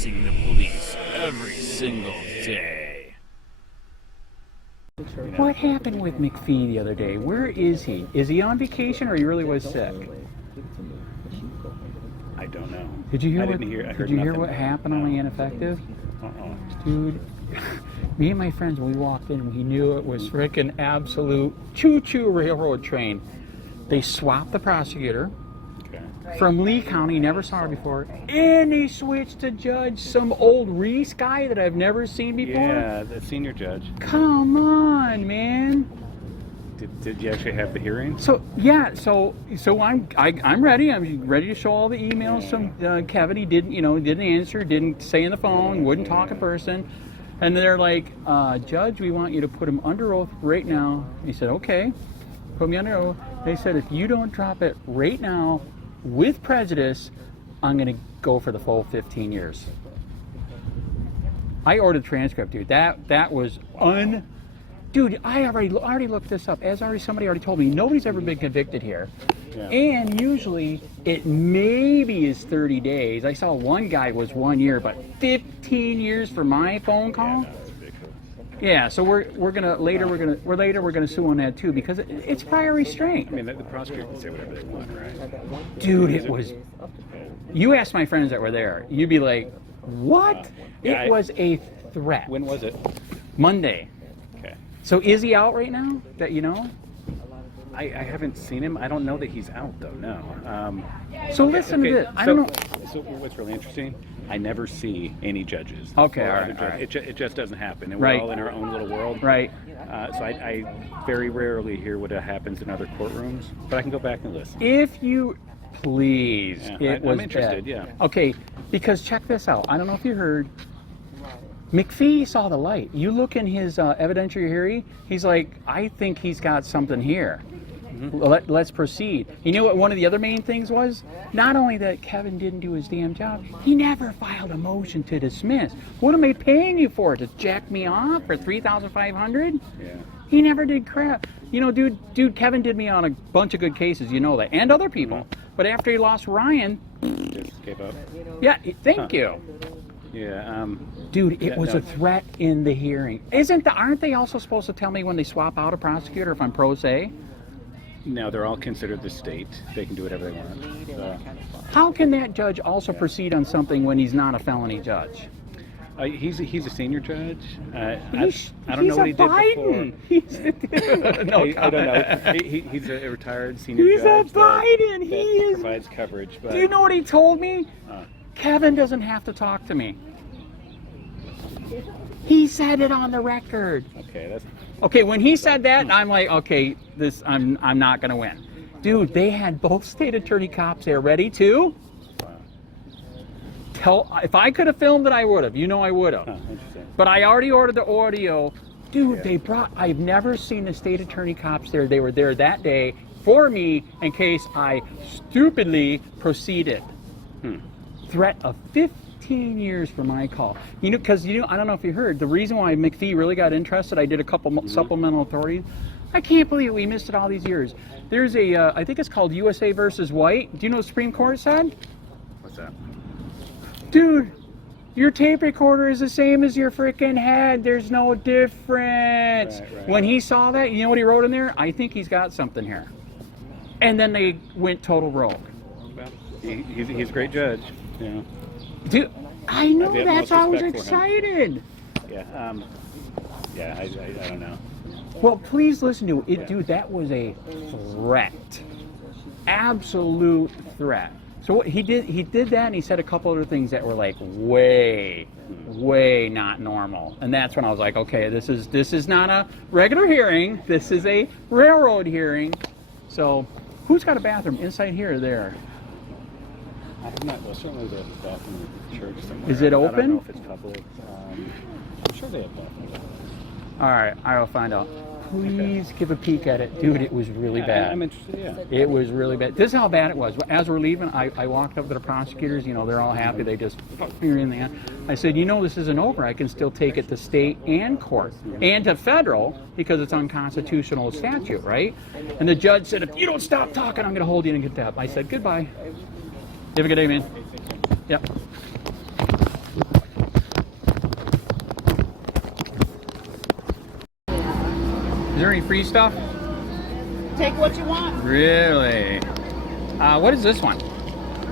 chasing the police every single day. What happened with McPhee the other day? Where is he? Is he on vacation or he really was sick? I don't know. Did you hear? I What, didn't hear. I did heard you hear nothing. what happened on the ineffective? Dude, me and my friends, when we walked in, we knew it was frickin' absolute choo-choo railroad train. They swapped the prosecutor from Lee County, never saw her before, and they switched to judge, some old Reese guy that I've never seen before. Yeah, the senior judge. Come on, man. Did you actually have the hearing? So yeah, so I'm ready. I'm ready to show all the emails from Kevin. He didn't answer, didn't say on the phone, wouldn't talk in person, and they're like, Judge, we want you to put him under oath right now. He said, okay, put me under oath. They said, if you don't drop it right now with prejudice, I'm gonna go for the full 15 years. I ordered the transcript, dude. That was Dude, I already looked this up. Somebody already told me, nobody's ever been convicted here. Yeah. And usually it maybe is 30 days. I saw one guy was 1 year, but 15 years for my phone call? Yeah, no, that's ridiculous. Yeah, so we're gonna sue on that too, because it's prior restraint. I mean, the prosecutor can say whatever they want, right? Dude, it was. You asked my friends that were there, you'd be like, what? Yeah, it was a threat. When was it? Monday. Okay. So is he out right now? That you know? I haven't seen him. I don't know that he's out though. No. So listen to this. I don't know. So what's really interesting? I never see any judges. Okay, or all other right, judges. all right. It just doesn't happen, and Right. we're all in our own little world. Right. So I very rarely hear what happens in other courtrooms, but I can go back and listen. If you please, Yeah, it was I'm interested. bad. Yeah. Okay, because check this out. I don't know if you heard. McPhee saw the light. You look in his evidentiary hearing, he's like, I think he's got something here. Mm-hmm. Let's proceed. You know what one of the other main things was? Not only that Kevin didn't do his damn job, he never filed a motion to dismiss. What am I paying you for? To jack me off for $3,500? Yeah. He never did crap. You know, dude, Kevin did me on a bunch of good cases, you know that, and other people. Mm-hmm. But after he lost Ryan, just gave up. Yeah, thank you. Yeah. Dude, it was a threat in the hearing. Aren't they also supposed to tell me when they swap out a prosecutor if I'm pro se? No, they're all considered the state. They can do whatever they want. So. How can that judge also proceed on something when he's not a felony judge? He's a senior judge. I don't he's know what he did Biden. before. No, I don't know. He's a retired senior judge. He's a Biden. He provides coverage. But, do you know what he told me? Kevin doesn't have to talk to me. He said it on the record. Okay, when he said that, I'm like, okay, I'm not gonna win. Dude, they had both state attorney cops there ready to if I could have filmed it, I would have. You know I would have. But I already ordered the audio. Dude, I've never seen the state attorney cops there. They were there that day for me in case I stupidly proceeded. Threat of 15 years for my call. You know, because I don't know if you heard, the reason why McPhee really got interested, I did a couple supplemental authorities. I can't believe we missed it all these years. There's I think it's called USA versus White. Do you know what the Supreme Court said? What's that? Dude, your tape recorder is the same as your freaking head. There's no difference. Right. When he saw that, you know what he wrote in there? I think he's got something here. And then they went total rogue. Well, he's a great judge. Yeah. Dude, I know, that's why I was excited. Yeah. I don't know. Well, please listen to it. Dude, that was a threat. Absolute threat. So what he did that, and he said a couple other things that were like way not normal. And that's when I was like, okay, this is not a regular hearing. This is a railroad hearing. So who's got a bathroom, inside here or there? I have not. Well, certainly they have a bathroom in the church somewhere. Is it open? I don't know if it's public. I'm sure they have bathrooms. All right, I'll find out. Please give a peek at it. Dude, it was really bad. I'm interested, yeah. It was really bad. This is how bad it was. As we're leaving, I walked up to the prosecutors. You know, they're all happy. They just fucked me in the hand. I said, you know, this isn't over. I can still take it to state and court and to federal because it's unconstitutional statute, right? And the judge said, if you don't stop talking, I'm going to hold you in contempt. I said, goodbye. Have a good day, man. Yep. there any free stuff? Take what you want. Really? What is this one?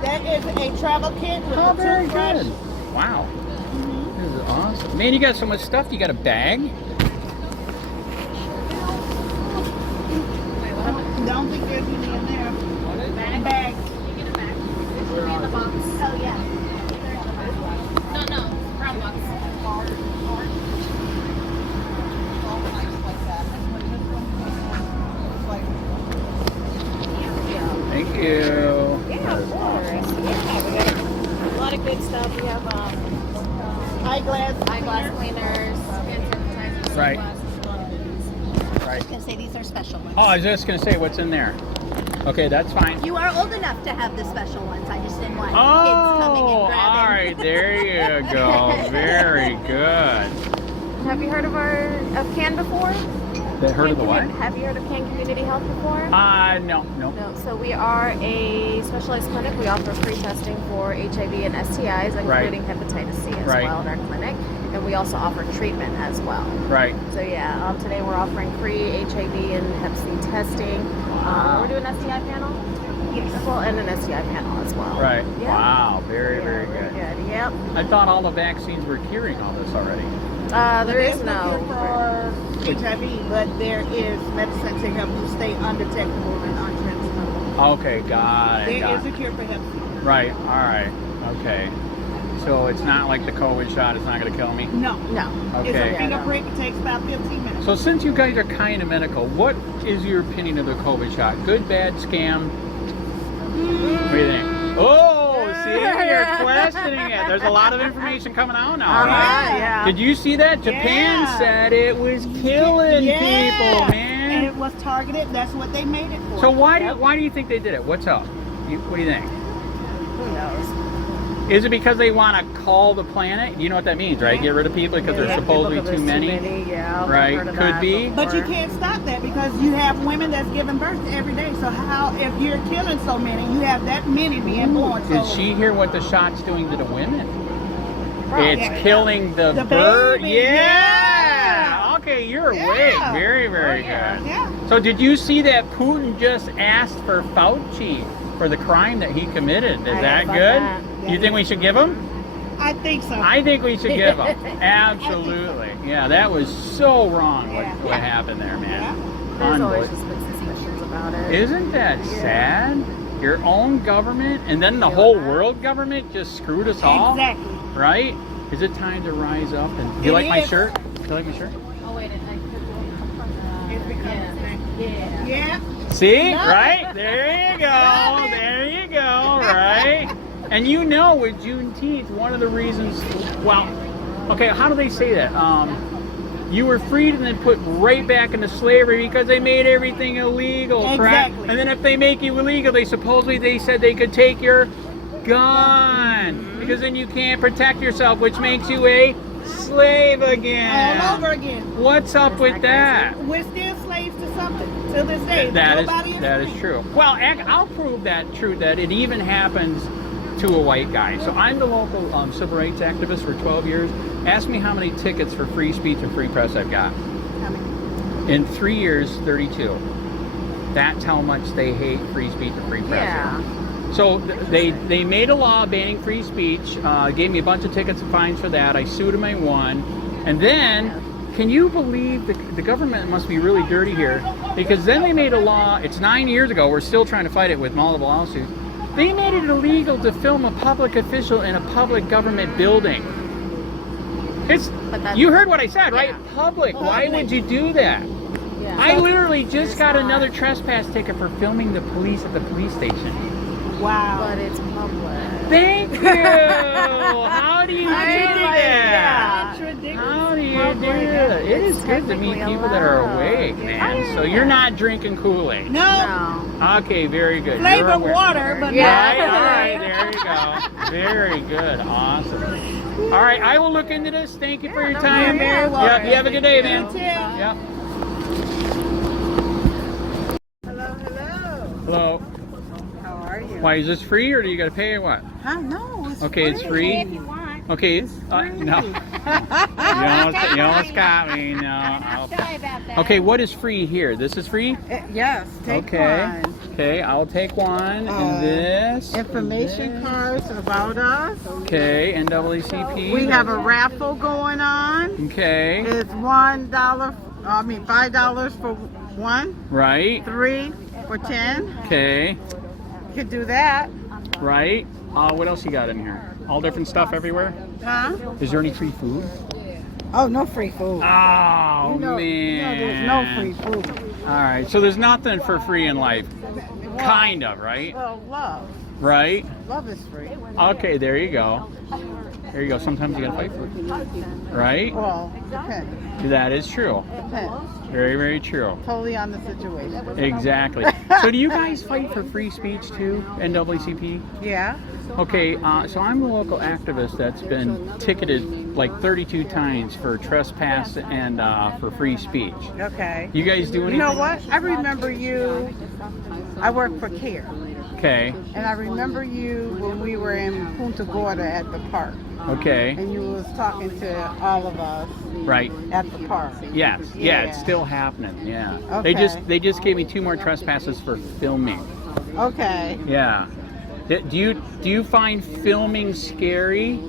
That is a travel kit with Oh, the very toothbrush. good. Wow. This is awesome. Man, you got so much stuff. You got a bag? Don't think there's any in there. Bag. You get a bag. It should be in the box. Oh, yeah. No, brown box. Thank you. Yeah, of course. Yeah, we got a lot of good stuff. We have Eyeglass cleaners, hand sanitizers, Right. sunglasses. Right. I was going to say these are special ones. Oh, I was just going to say, what's in there? Okay, that's fine. You are old enough to have the special ones. I just didn't want Oh, kids coming and all grabbing. right, there you go. Very good. Have you heard of CAN before? They heard of the what? Have you heard of CAN Community Health before? No. No, so we are a specialized clinic. We offer free testing for HIV and STIs, including hepatitis C as Right. well in our clinic. And we also offer treatment as well. Right. So yeah, today we're offering free HIV and Hep C testing. We're doing an STI panel. Yes. Well, and an STI panel as well. Right. Yeah. Wow, very, Yeah, very good. Yep. I thought all the vaccines were curing all this already. There is cure no. for HIV, but there is medicine to help you stay undetectable and untransmittable. Okay, got it. There got is a cure for Hep C. Right, all right. Okay. So it's not like the COVID shot, it's not going to kill me? No. No. It's Okay. a finger prick. It takes about 15 minutes. So since you guys are kind of medical, what is your opinion of the COVID shot? Good, bad, scam? What do you think? Oh, see, you're questioning it. There's a lot of information coming out now, right? Yeah. Did you see that? Japan Yeah. said it was killing people, And man. it was targeted. That's what they made it for. So why do you think they did it? What's up? What do you think? Who knows? Is it because they want to call the planet? You know what that means, right? Get rid of people because there's supposedly too many? Yeah, I've Right, heard of could that be. before. But you can't stop that because you have women that's giving birth every day. So how, if you're killing so many, you have that many being born. Did So she hear what the shot's doing to the women? Right. It's Yeah. killing the The bird. baby, Yeah. yeah. Okay, you're Yeah. awake. Very, very yeah. good. Yeah. So did you see that Putin just asked for Fauci for the crime that he committed? Is I heard that about good? that. You think we should give him? I think so. I think we should give him. Absolutely. Yeah, that was so wrong Yeah. what happened there, man. There's always Unbelievable. just been suspicions about it. Isn't that sad? Your own government and then the whole world government just screwed us all? Exactly. Right? Is it time to rise up? And do you It like my is. shirt? Do you like my shirt? Oh wait, It's because yeah. See? Love Right? it. There you go. Love it. There you go. Right? And you know with Juneteenth, one of the reasons, well, okay, how do they say that? You were freed and then put right back into slavery because they made everything illegal, correct? Exactly. And then if they make you illegal, they said they could take your gun because then you can't protect yourself, which makes you a slave again. All over again. What's up with that? We're still slaves to something till this day. That Nobody is free. true. Well, I'll prove that true. That it even happens to a white guy. So I'm the local civil rights activist for 12 years. Ask me how many tickets for free speech and free press I've got. In 3 years, 32. That's how much they hate free speech and free press. Yeah. So they made a law banning free speech, gave me a bunch of tickets and fines for that. I sued them, I won. And then, can you believe the government must be really dirty here? Because then they made a law, it's 9 years ago, we're still trying to fight it with multiple lawsuits. They made it illegal to film a public official in a public government building. You heard what I said, right? Yeah. Public. Why would you do that? Yeah. I literally just got not. another trespass ticket for filming the police at the police station. Wow. But it's public. Thank you. How do you do that? Contradiction. How do you do that? It is good to meet technically people that are allowed. awake, man. So you're not drinking Kool-Aid. No. No. Okay, very good. You're Flavored aware. water, but Yeah. not All right, there you go. Very good. Awesome. All right, I will look into this. Thank you for your no time. worries. Very welcome. Yeah, you have a good day, You man. too. Yeah. Hello, hello. Hello. How are you? Why is this free or do you got to pay or what? Huh? No, it's Okay, it's free. If you want. Okay, no. You almost got me. No. Sorry about that. Okay, what is free here? This is free? Yes, take Okay. one. Okay, I'll take one. And this. Information cards about us. Okay, NAACP. We have a raffle going on. Okay. It's $5 for one, Right. 3 for 10. Okay. You could do that. Right. What else you got in here? All different stuff everywhere? Huh? Is there any free food? Oh, no free food. Oh, No, man. there's no free food. All right, so there's nothing for free in life. Kind of, right? Well, love. Right? Love is free. Okay, there you go. There you go. Sometimes you gotta fight for it. Right? Well, depends. That is true. Depends. Very, very true. Totally on the situation. Exactly. So do you guys fight for free speech too, NAACP? Yeah. Okay, so I'm a local activist that's been ticketed like 32 times for trespass and for free speech. Okay. You guys do anything? You know what? I remember you. I work for CARE. Okay, And I remember you when we were in Punta Gorda at the park. okay, And you was talking to all of us right. at the park. Yes, yeah, it's still happening. Yeah, Okay. they just gave me 2 more trespasses for filming. Okay. Yeah, do you find filming scary?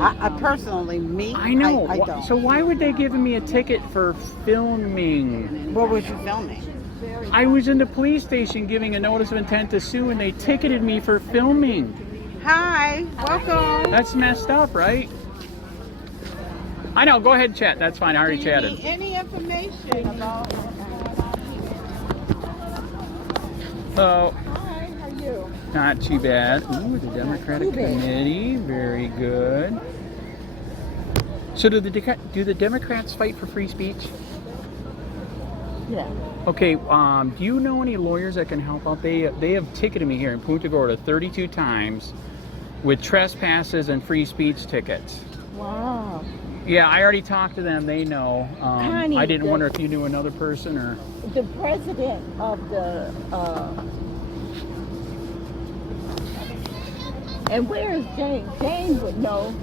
I personally, I know. I don't. So why would they give me a ticket for filming? What was you filming? I was in the police station giving a notice of intent to sue, and they ticketed me for filming. Hi. Welcome. That's messed up, right? I know. Go ahead and chat. That's fine. I already chatted. Any information about? So, Hi. How are you? not too bad. Ooh, the Democratic Committee. Very good. So do the Democrats fight for free speech? Yeah. Okay, do you know any lawyers that can help out? They have ticketed me here in Punta Gorda 32 times with trespasses and free speech tickets. Wow. Yeah, I already talked to them. They know. Connie, I didn't wonder if you knew another person or... The president of the and where is Jane? Jane would know.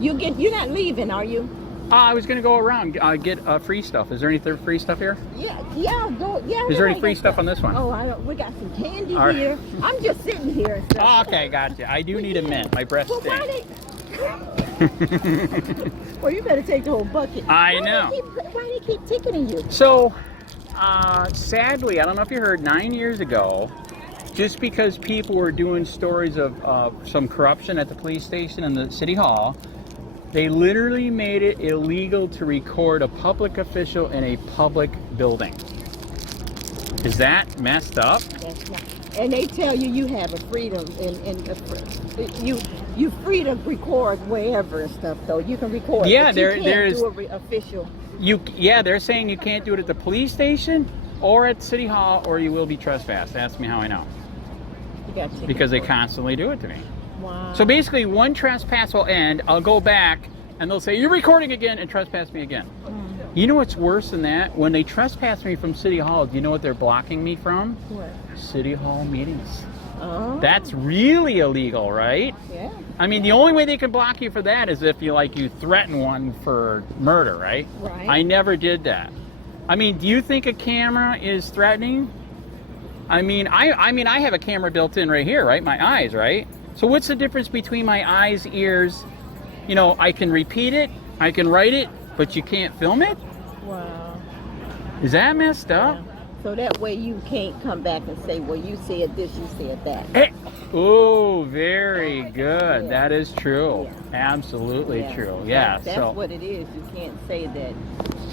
You're not leaving, are you? I was going to go around, get free stuff. Is there any free stuff here? Yeah, go. Yeah. Is there any we free got stuff on this one? Oh, I don't. We got some candy All right. here. I'm just sitting here. And stuff. Oh, okay, gotcha. I do need a mint. My breath Well, why stinks. Well, you better take the whole bucket. I know. Why they keep ticketing you? So, sadly, I don't know if you heard, 9 years ago, just because people were doing stories of some corruption at the police station and the city hall, they literally made it illegal to record a public official in a public building. Is that messed up? That's not. And they tell you have a freedom you free to record wherever and stuff though. You can record. Yeah, but there's do official. they're saying you can't do it at the police station or at City Hall, or you will be trespassed. Ask me how I know. You got to Because they constantly do it to me. Wow. So basically, one trespass will end. I'll go back, and they'll say, "You're recording again," and trespass me again. You know what's worse than that? When they trespass me from City Hall, do you know what they're blocking me from? What? City Hall meetings. Oh. That's really illegal, right? Yeah. I mean, the only way they can block you for that is if you threaten one for murder, right? Right. I never did that. I mean, do you think a camera is threatening? I mean, I have a camera built in right here, right? My eyes, right? So what's the difference between my eyes, ears? You know, I can repeat it, I can write it, but you can't film it? Wow. Is that messed up? Yeah. So that way you can't come back and say, well, you said this, you said that. Oh, very good. Yeah. That is true. Yeah. Absolutely true. Yeah. That's So what it is. You can't say that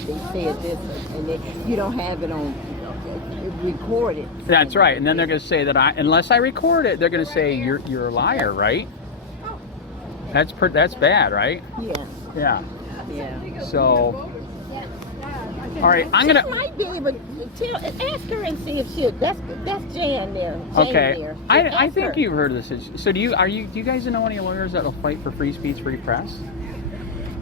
they said this and you don't have it on recorded. that's right. And then they're going to say that unless I record it, they're going to say you're a liar, right? That's bad, right? Yeah. Yeah. Yeah. So, all right, I'm gonna. She might be able to ask her and see if that's Jan there. Jane Okay, there. I Ask think her. you've heard of this. So do you guys know any lawyers that will fight for free speech, free press?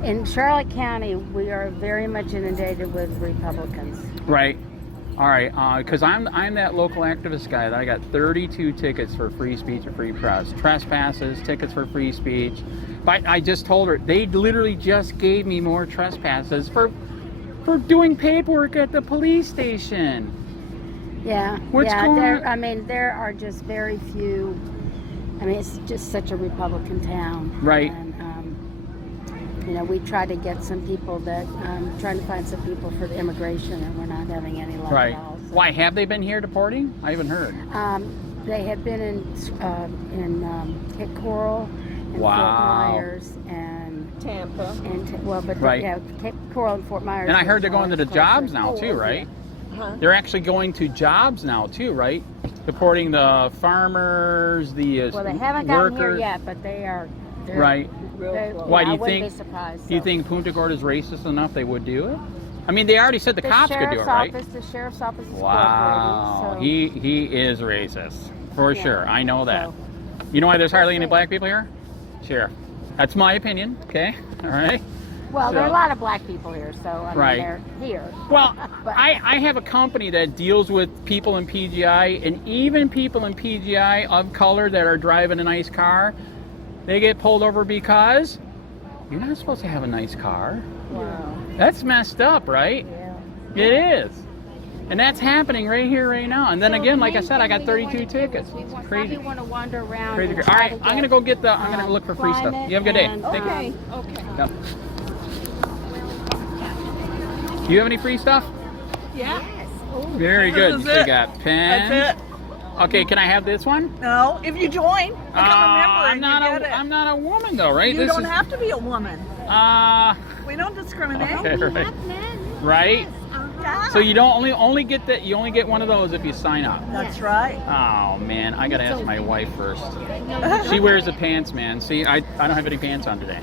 In Charlotte County, we are very much inundated with Republicans. Right. All right, because I'm that local activist guy that I got 32 tickets for free speech and free press, trespasses, tickets for free speech. But I just told her they literally just gave me more trespasses for doing paperwork at the police station. Yeah, What's going on? I mean, there are just very few. I mean, it's just such a Republican town. Right. And, you know, we try to get some people that, trying to find some people for the immigration, and we're not having any luck Right. at all. So, Why have they been here deporting? I haven't heard. they have been in Cape Coral, and Wow. Fort Myers, and Tampa. Right. yeah, Cape Coral and Fort Myers. And I heard they're are going to the closer. jobs now too, right? They're actually going to jobs now too, right? Deporting the farmers, the Well, they haven't gotten here workers. yet, but they are. They're, Right. Why do I you wouldn't think? be surprised. Do you So. think Punta Gorda is racist enough they would do it? I mean, they already said the cops could do it, right? The sheriff's office is Wow, cooperating, so. he is racist for Yeah. sure. I know that. So. You know why there's hardly any say. black people here? Sheriff. That's my opinion. Okay, all right. Well, there are a So- lot of black people here, so I mean, Right. they're here. Well, But- I have a company that deals with people in PGI, and even people in PGI of color that are driving a nice car, they get pulled over because you're not supposed to have a nice car. Wow. That's messed up, right? Yeah. It is. And that's happening right here, right now. And then So again, the like I main said, I thing got we 32 wanna do tickets. is we It's want- crazy. probably want to wander around. Crazy. and All try right, to I'm get, gonna go get the. I'm gonna look for free stuff. climate You have a good day. and, Take care. okay. Yep. Do you have any free stuff? Yeah. Very good. is So you it. got pens. That's it. Okay, can I have this one? No, if you join, become a member I'm and not you get it. I'm not a woman though, right? You This don't is have to be a woman. We don't discriminate. okay, right. Right? Yeah. So you don't only get that. You only get one of those if you sign up. That's right. Oh man, I gotta ask my wife first. She wears the pants, man. See, I don't have any pants on today.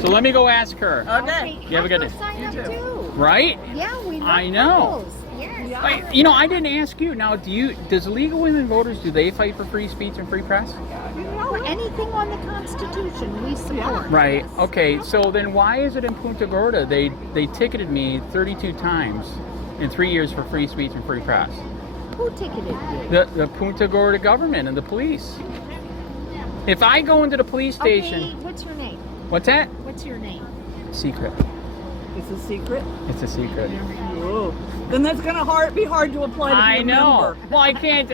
So let me go ask her. Okay. You have a good day. Sign up too. Right? Yeah, we love I know. those. Yes. Wait, you know, I didn't ask you. Now, does Legal Women Voters, do they fight for free speech and free press? For anything on the Constitution, we support. Right. Okay. So then why is it in Punta Gorda they ticketed me 32 times in 3 years for free speech and free press? Who ticketed you? The Punta Gorda government and the police. If I go into the police station, Okay, what's your name? what's that? What's your name? Secret. It's a secret. It's a secret. Whoa. Then that's gonna be hard to apply to be I a know. member. Well, I can't.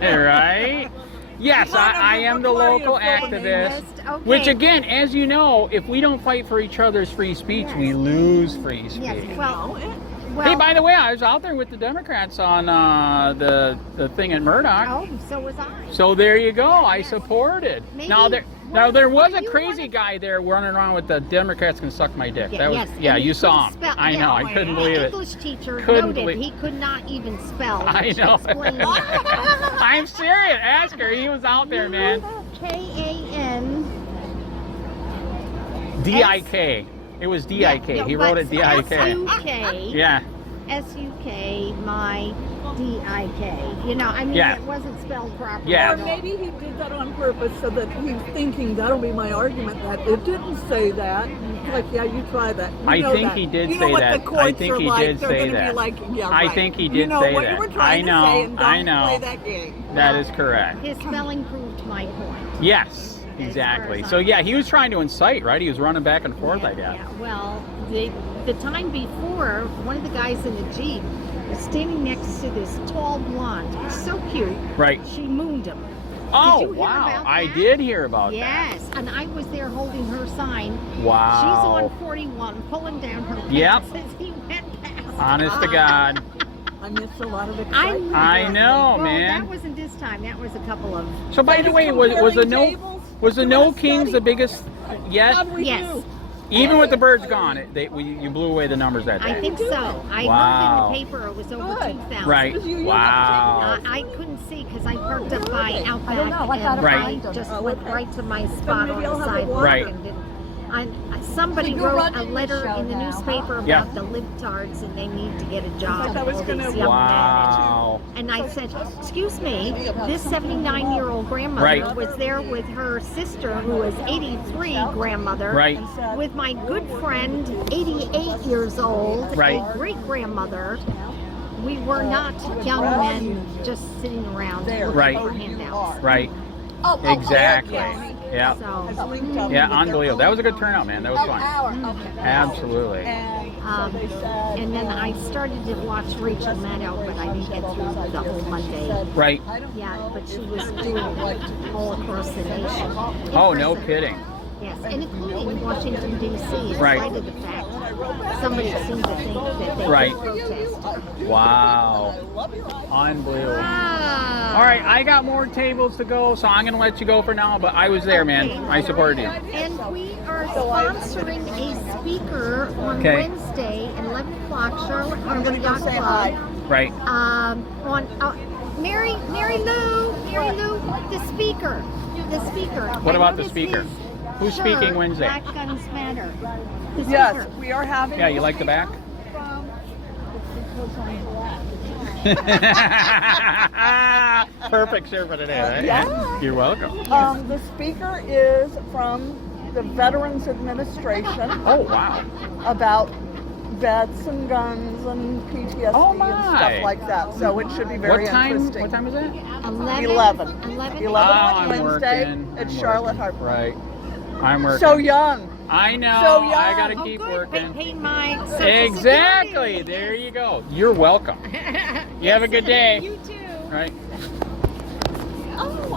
Right? Yes, I am the local activist. Okay. Which again, as you know, if we don't fight for each other's free speech, we lose free speech. Yes. Well, Hey, by the way, I was out there with the Democrats on the thing at Murdoch. oh, so was I. So there you go. I supported. Maybe- Now there was were a you crazy guy there running around with the Democrats can suck my dick. Yeah, That was yes. and you he saw him. couldn't spell- I know. yeah, I couldn't the believe it. English teacher Couldn't noted believe- he could not even spell. I which know. explains- I'm serious. Ask her. He was out there, man. K-A-N. D-I-K. It was D-I-K. Yeah, He but wrote it D-I-K. S-U-K. Yeah. S-U-K, my D-I-K. You know, I mean, Yeah. it wasn't spelled properly. Yeah. Or maybe he did that on purpose so that he's thinking that'll be my argument that it didn't say that. Like, yeah, you try that. You I know think that. he did you know say what that. The courts I think are he like. did They're say gonna that. Be like, yeah, I right. think he You did know say what that. you were trying I know. to say and don't I know. play that game. That is correct. His spelling proved my point. Yes, As exactly. far as So I'm yeah, he was trying to incite, right? He was running back and forth, I guess. Yeah, well, the time before, one of the guys in the Jeep was standing next to this tall blonde. So cute. Right. She mooned him. Oh, you hear wow. about I that? did hear about Yes, and I was there holding her sign. that. Wow. She's on 41, pulling down her pants Yep. as he went past. Honest to God. I missed a lot of I excitement. know. I know, well, man. that wasn't this time. That was a couple of. So by the way, was the No Kings the biggest yet? How'd we Yes. do? Even with the birds gone, you blew away the numbers that I day. think so. I Wow. looked in the paper. It was over Good. 2,000. Right. Because you Wow. I couldn't see because I parked up by Outback don't know. I and gotta Right. find I just them. went Okay. right to my spot maybe on I'll the have a sidewalk. walk. Right. And didn't. Somebody So you're wrote a running letter the in the show now, newspaper huh? about the libtards and they need to get a job. Like I was all gonna- these young men. Wow. And I said, excuse me, this 79-year-old grandmother Right. was there with her sister, who was 83 grandmother, Right. with my good friend, 88 years old, Right. a great-grandmother, we were not young men just sitting around looking Right. for handouts. Right. Exactly. Yeah. So, Yeah, unbelievable. That was a good turnout, man. That was fun. Absolutely. and then I started to watch Rachel Maddow, but I didn't get through the whole Monday. Right. Yeah, but she was doing all across the nation. Oh, no kidding. Yes, and including Washington, D.C., in Right. spite of the fact somebody seemed to think that they Right. could protest. Wow. Unbelievable. All right, I got more tables to go, so I'm going to let you go for now, but I was there, man. I supported you. And we are sponsoring a speaker on Okay. Wednesday at 11 o'clock, Charlotte Harbor Yacht Club. Right. On Mary Lou, the speaker. What I about the noticed speaker? his Who's shirt, speaking Wednesday? Black Guns Matter. The Yes, speaker. we are having. Yeah, you like the back? Perfect shirt for today, right? Yeah. You're welcome. The speaker is from the Veterans Administration Oh, wow. about vets and guns and PTSD Oh, and my. stuff like that. So it should be very interesting. What time is it? 11 11. Oh, on I'm Wednesday working. at I'm Charlotte working. Harbor. Right. I'm working. So young. I know. So young. I gotta Oh, keep good. working. Pay my Social Exactly. Security. There you go. You're welcome. You have a good day. You too. Right. Oh.